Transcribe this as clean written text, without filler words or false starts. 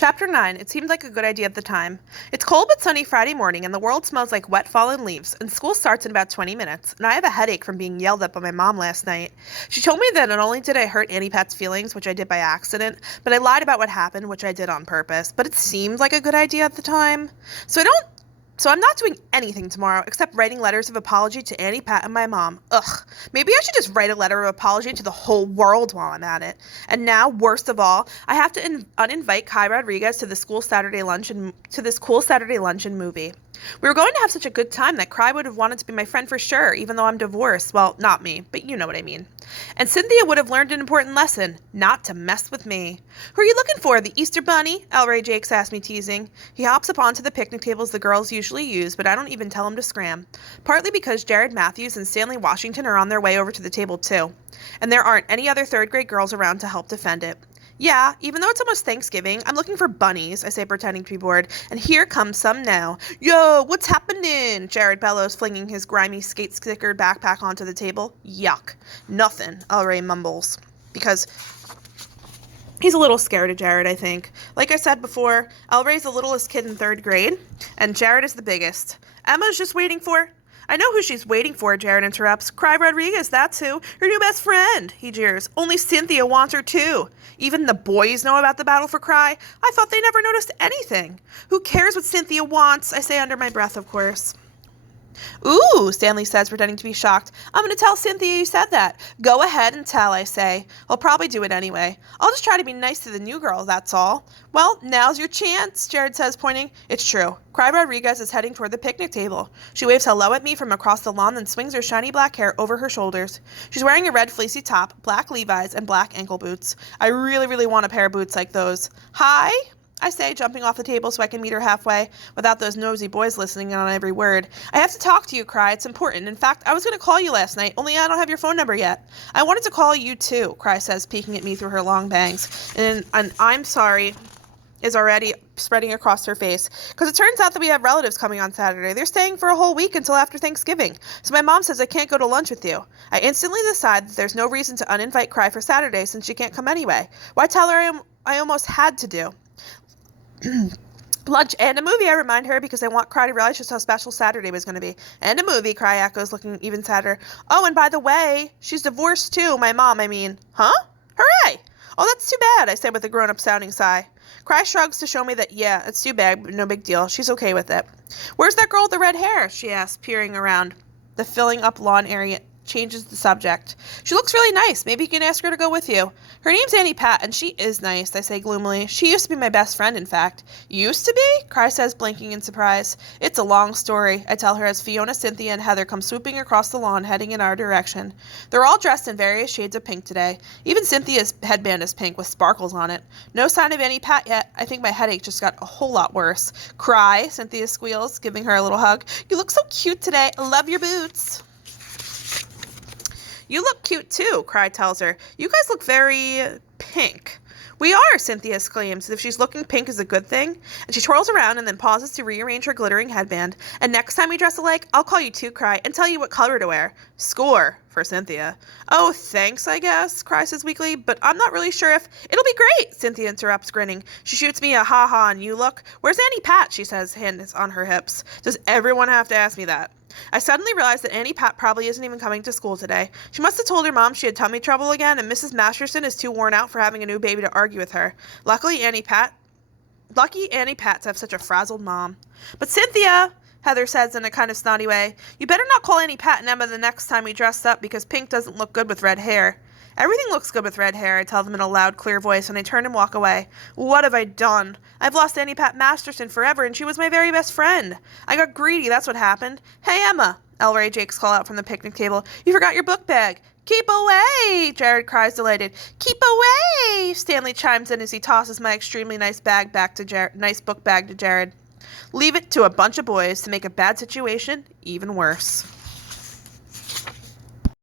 Chapter 9. It seemed like a good idea at the time. It's cold but sunny Friday morning, and the world smells like wet fallen leaves, and school starts in about 20 minutes, and I have a headache from being yelled at by my mom last night. She told me that not only did I hurt Annie Pat's feelings, which I did by accident, but I lied about what happened, which I did on purpose, but it seemed like a good idea at the time. So I'm not doing anything tomorrow except writing letters of apology to Annie Pat and my mom. Ugh. Maybe I should just write a letter of apology to the whole world while I'm at it. And now, worst of all, I have to uninvite Kai Rodriguez to this cool Saturday lunch and movie. We were going to have such a good time that Kai would have wanted to be my friend for sure, even though I'm divorced. Well, not me, but you know what I mean. And Cynthia would have learned an important lesson, not to mess with me. Who are you looking for, the Easter Bunny? Elray Jakes asked me, teasing. He hops up onto the picnic tables the girls usually use, but I don't even tell him to scram. Partly because Jared Matthews and Stanley Washington are on their way over to the table too. And there aren't any other third grade girls around to help defend it. Yeah, even though it's almost Thanksgiving, I'm looking for bunnies, I say, pretending to be bored, and here comes some now. Yo, what's happening? Jared bellows, flinging his grimy skate-stickered backpack onto the table. Yuck. Nothing, Elray mumbles, because he's a little scared of Jared, I think. Like I said before, Elray's the littlest kid in third grade, and Jared is the biggest. Emma's just waiting for... I know who she's waiting for, Jared interrupts. Kai Rodriguez, that's who. Her new best friend, he jeers. Only Cynthia wants her too. Even the boys know about the battle for Kai. I thought they never noticed anything. Who cares what Cynthia wants? I say under my breath, of course. Ooh, Stanley says, pretending to be shocked. I'm going to tell Cynthia you said that. Go ahead and tell, I say. I'll probably do it anyway. I'll just try to be nice to the new girl, that's all. Well, now's your chance, Jared says, pointing. It's true. Kai Rodriguez is heading toward the picnic table. She waves hello at me from across the lawn, then swings her shiny black hair over her shoulders. She's wearing a red fleecy top, black Levi's, and black ankle boots. I really want a pair of boots like those. Hi, I say, jumping off the table so I can meet her halfway without those nosy boys listening in on every word. I have to talk to you, Kai. It's important. In fact, I was going to call you last night, only I don't have your phone number yet. I wanted to call you too, Kai says, peeking at me through her long bangs. And I'm sorry is already spreading across her face, because it turns out that we have relatives coming on Saturday. They're staying for a whole week until after Thanksgiving, so my mom says I can't go to lunch with you. I instantly decide that there's no reason to uninvite Kai for Saturday since she can't come anyway. Why tell her I almost had to do? Lunch and a movie, I remind her, because I want Cry to realize just how special Saturday was going to be. And a movie, Cry echoes, looking even sadder. Oh, and by the way, she's divorced too, my mom, I mean. Huh? Hooray! Oh, that's too bad, I say with a grown-up sounding sigh. Cry shrugs to show me that, yeah, it's too bad, but no big deal. She's okay with it. Where's that girl with the red hair? She asks, peering around the filling up lawn area. Changes the subject. She looks really nice. Maybe you can ask her to go with you. Her name's Annie Pat, and she is nice, I say gloomily. She used to be my best friend, in fact. Used to be? Cry says, blinking in surprise. It's a long story, I tell her as Fiona, Cynthia, and Heather come swooping across the lawn, heading in our direction. They're all dressed in various shades of pink today. Even Cynthia's headband is pink with sparkles on it. No sign of Annie Pat yet. I think my headache just got a whole lot worse. Cry, Cynthia squeals, giving her a little hug. You look so cute today. I love your boots. You look cute too, Cry tells her. You guys look very pink. We are, Cynthia exclaims, as if she's looking pink is a good thing. And she twirls around and then pauses to rearrange her glittering headband. And next time we dress alike, I'll call you too, Cry, and tell you what color to wear. Score, for Cynthia. Oh, thanks, I guess, Cry says weakly, but I'm not really sure if... It'll be great, Cynthia interrupts, grinning. She shoots me a ha-ha and you look. Where's Annie Pat, she says, hands on her hips. Does everyone have to ask me that? I suddenly realized that Annie Pat probably isn't even coming to school today. She must have told her mom she had tummy trouble again, and Mrs. Masterson is too worn out for having a new baby to argue with her. Lucky Annie Pats have such a frazzled mom. But Cynthia, Heather says in a kind of snotty way, you better not call Annie Pat and Emma the next time we dress up, because pink doesn't look good with red hair. Everything looks good with red hair, I tell them in a loud, clear voice, and I turn and walk away. What have I done? I've lost Annie Pat Masterson forever, and she was my very best friend. I got greedy, that's what happened. Hey, Emma, Elray Jakes call out from the picnic table. You forgot your book bag. Keep away, Jared cries delighted. Keep away, Stanley chimes in as he tosses my extremely nice book bag to Jared. Leave it to a bunch of boys to make a bad situation even worse.